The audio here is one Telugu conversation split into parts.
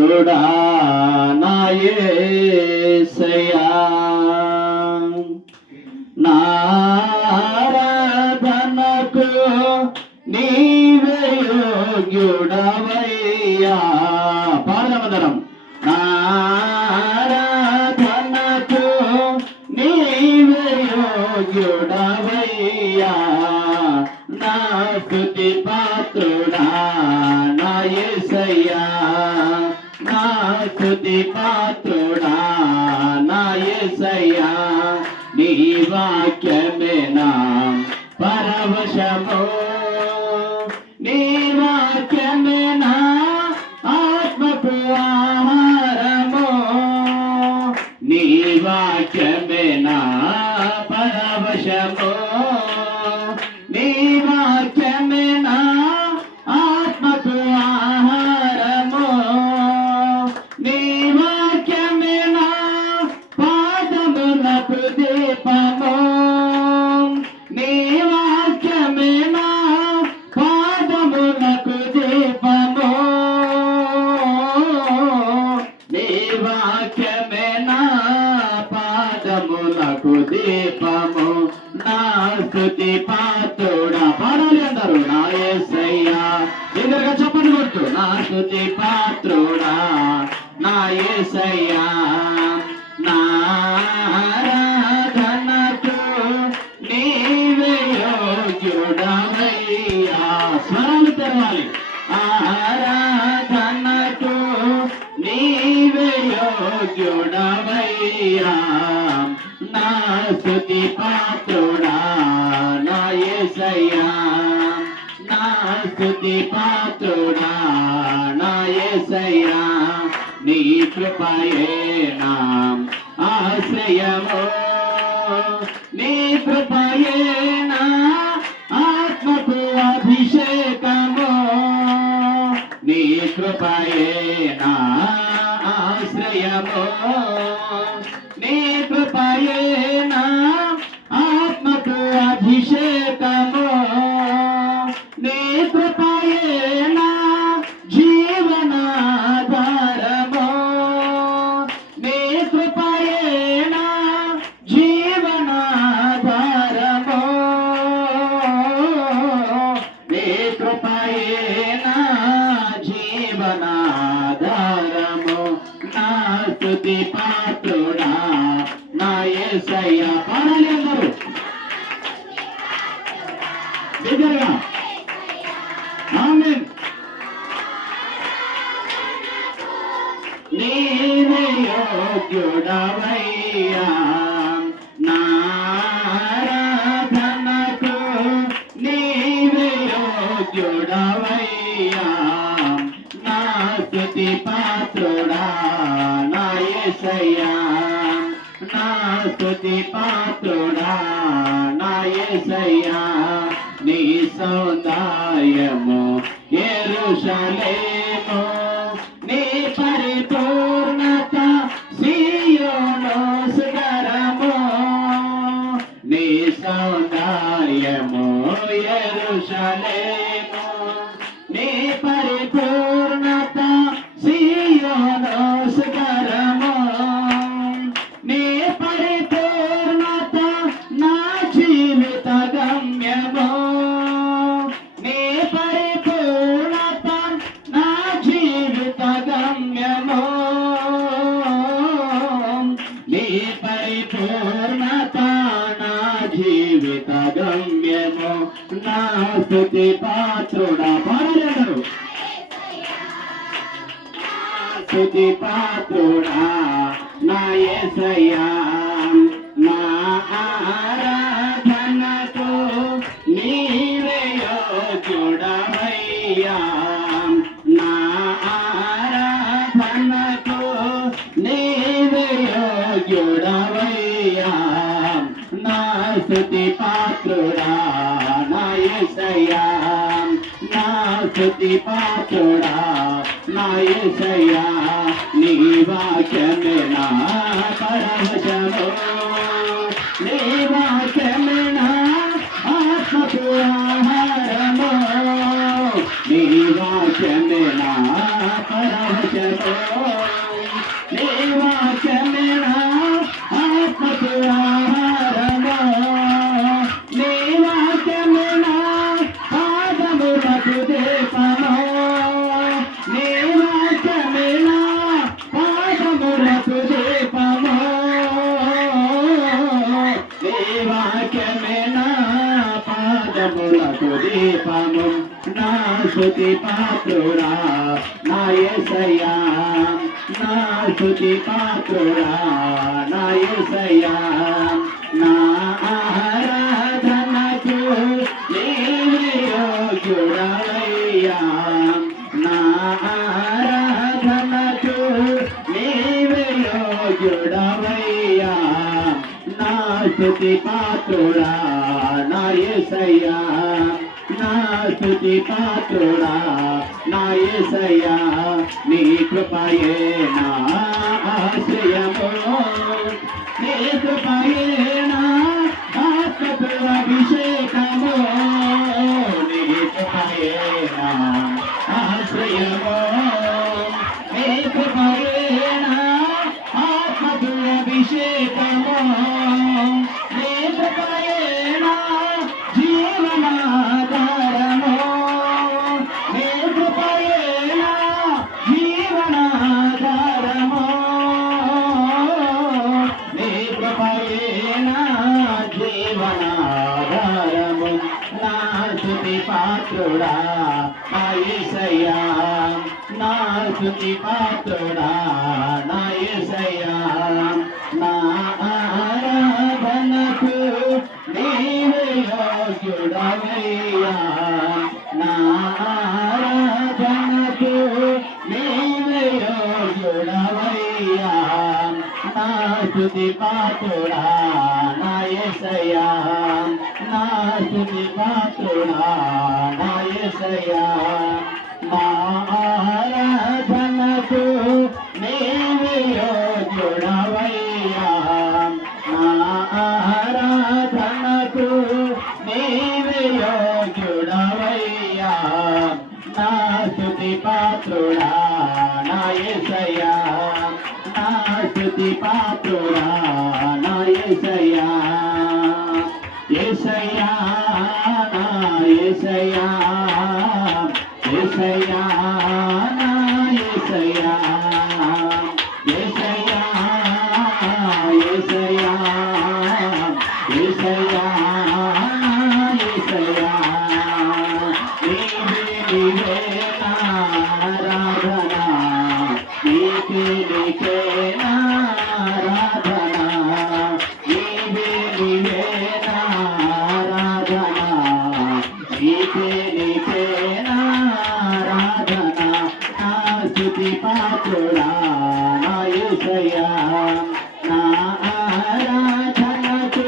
తోడా నా యేసయ్యా నారాధనకు నీవే యోగ్యుడవయ్యా. పాడదామందరం. నారాధనకు నీవే యోగ్యుడవయ్యా నా స్తుతి పాత్రుడా నా యేసయ్యా నా స్తుతి పాత్రుడా నా యేసయ్యా నీ వాక్యమే నా పరవశము నీ వాక్యమే నా ఆత్మకు ఆహారము నీ వాక్యమే నా పరవశము నీ వాక్యమే నా ఆత్మకు ఆహారము నీ వాక్యమే నా పాదములకు దీపము నీ వాక్యమే నా పాదములకు దీపము నీ వాక్యమే నా పాదములకు దీపము నా స్తుతి పాత్రుడా. పాడాలి అందరూ. నా యేసయ్యా దగ్గరగా చెప్పండి కొట్టు. నా స్తుతి పాత్రుడా నా యేసయ్యా నారాధనకు నీవే యోగ్యుడవయ్యా. స్వరాలు తెరవాలి. ఆరాధనకు నీవే యోగ్యుడవయ్యా నా స్తుతి పాత్రుడా నా యేసయ్యా నా స్తుతి పాత్రుడా నా యేసయ్యా నీ కృపయే నా ఆశ్రయము నీ కృపయే నా ఆత్మకు అభిషేకము నీ కృపయే నా ఆశ్రయము నీ కృపయే నా ఆత్మకు అభిషేకము నీ కృపయే నా జీవనాధారము నీ కృపయే నా జీవనాధారము నీ కృపయే నా జీవనాధారము నా స్తుతి పాత్రుడా నా యేసయ్యా. పాడాలి అందరూ దగ్గరగా. ఆమేన్. నీవే యోగ్యుడవయ్యా నారాధనకు నీవే యోగ్యుడవయ్యా నా స్తుతి పాత్రుడా నా యేసయ్యా నా స్తుతి పాత్రుడా నా యేసయ్యా నీ సౌందర్యము యెరూషలేము నీ పరిపూర్ణత సీయోను శిఖరము నీ సౌందర్యము యెరూషలేము నీ పరిపూర్ణత సీయోను శిఖరము నీ పరిపూర్ణత నా జీవిత గమ్యము నీ పరిపూర్ణత నా జీవిత గమ్యము నీ పరిపూర్ణత నా జీవిత గమ్యము నా స్తుతి పాత్రుడా. పాడలేరు. స్తుతి పాత్రుడా నా యేసయ్యా నా ఆరాధనకు నీవే యోగ్యుడవయ్యా నా ఆరాధనకు నీవే యోగ్యుడవయ్యా నా స్తుతి పాత్రుడా నా యేసయ్యా నా స్తుతి పాత్రుడా నా యేసయ్యా నీ వాక్యమే నా పరవశము నీ వాక్యమే నా ఆత్మకు ఆహారము నీ వాక్యమే నా పరవశము నీ వాక్యమే నా ఆత్మకు ఆహారము నీ వాక్యమే నా పాదములకు దీపము నీ వాక్యమే నా పాదములకు దీపము నీ వాక్యమే నా పాదములకు దీపము నా స్తుతి పాత్రుడా నా యేసయ్యా నా స్తుతి పాత్రుడా నా యేసయ్యా నా ఆరాధనకు నీవే యోగ్యుడవయ్యా నా ఆరాధనకు నీవే యోగ్యుడవయ్యా నా స్తుతి పాత్రుడా నా యేసయ్యా నా స్తుతి పాత్రుడా నా యేసయ్యా నీ కృపయే నా ఆశ్రయము నీ కృపయే నా ఆత్మకు అభిషేకము నీ కృపయే నా ఆశ్రయము నీ కృపయే నా ఆత్మకు అభిషేకము నీ కృపయే నా జీవనాధారము నీ కృపయే నా జీవనాధారము నీ కృపయే నా జీవనాధారము నా స్తుతి పాత్రుడా నా యేసయ్యా నా స్తుతి పాత్రుడా నా యేసయ్యా నా ఆరాధనకు నీవే యోగ్యుడవయ్యా నా ఆరాధనకు నీవే యోగ్యుడవయ్యా నా స్తుతి పాత్రుడా నా యేసయ్యా నా స్తుతి పాత్రుడా నా యేసయ్యా నా ఆరాధనకు నీవే యోగ్యుడవయ్యా నా ఆరాధనకు నీవే యోగ్యుడవయ్యా నా స్తుతి పాత్రుడా నా యేసయ్యా నా స్తుతి పాత్రుడా నా యేసయ్యా యేసయ్యా నా యేసయ్యా యేసయ్యా నా యేసయ్యా యేసయ్యా యేసయ్యా యేసయ్యా యేసయ్యా నీవే నా ఆరాధన నీకే నా ఆరాధన నీవే నా ఆరాధన నీకే నా ఆరాధన నా స్తుతి పాత్రుడా నా యేసయ్యా నా ఆరాధనకు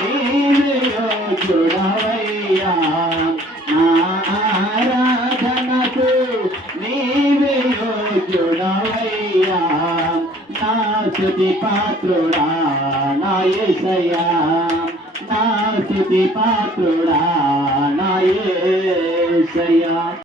నీవే యోగ్యుడవయ్యా నా ఆరాధనకు నీవే యోగ్యుడవయ్యా నా స్తుతి పాత్రుడా నా యేసయ్యా నా స్తుతి పాత్రుడా నా యేసయ్యా